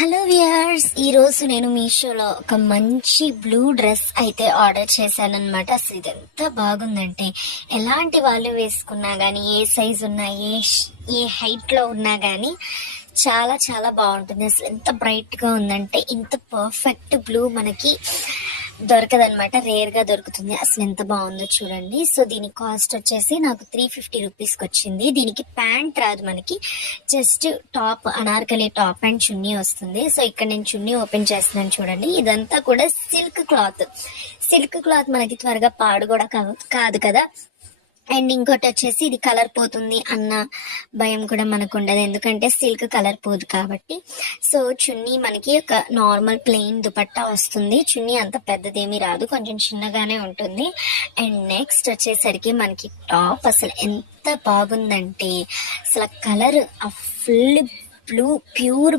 Hello viewers, ఈరోజు నేను మీషోలో ఒక మంచి బ్లూ డ్రెస్ అయితే ఆర్డర్ చేశానన్నమాట. అసలు ఇది ఎంత బాగుందంటే ఎలాంటి వాళ్ళు వేసుకున్నా కానీ, ఏ సైజు ఉన్నా, ఏ హైట్లో ఉన్నా కానీ చాలా చాలా బాగుంటుంది. అసలు ఎంత బ్రైట్గా ఉందంటే ఇంత పర్ఫెక్ట్ బ్లూ మనకి దొరకదనమాట, రేర్గా దొరుకుతుంది. అసలు ఎంత బాగుందో చూడండి. సో దీని కాస్ట్ వచ్చేసి నాకు 350 రూపీస్కి వచ్చింది. దీనికి ప్యాంట్ రాదు, మనకి just top, Anarkali top and chunni వస్తుంది. సో ఇక్కడ నేను చున్నీ ఓపెన్ చేస్తున్నాను చూడండి. ఇదంతా కూడా సిల్క్ క్లాత్ మనకి త్వరగా పాడు కూడా కాదు కదా. అండ్ ఇంకోటి వచ్చేసి ఇది కలర్ పోతుంది అన్న భయం కూడా మనకు ఉండదు, ఎందుకంటే సిల్క్ కలర్ పోదు కాబట్టి. సో చున్నీ మనకి ఒక నార్మల్ ప్లెయిన్ దుపట్టా వస్తుంది. చున్నీ అంత పెద్దదేమీ రాదు, కొంచెం చిన్నగానే ఉంటుంది. అండ్ నెక్స్ట్ వచ్చేసరికి మనకి టాప్ అసలు ఎంత బాగుందంటే, అసలు కలర్ ఆ ఫుల్ బ్లూ, ప్యూర్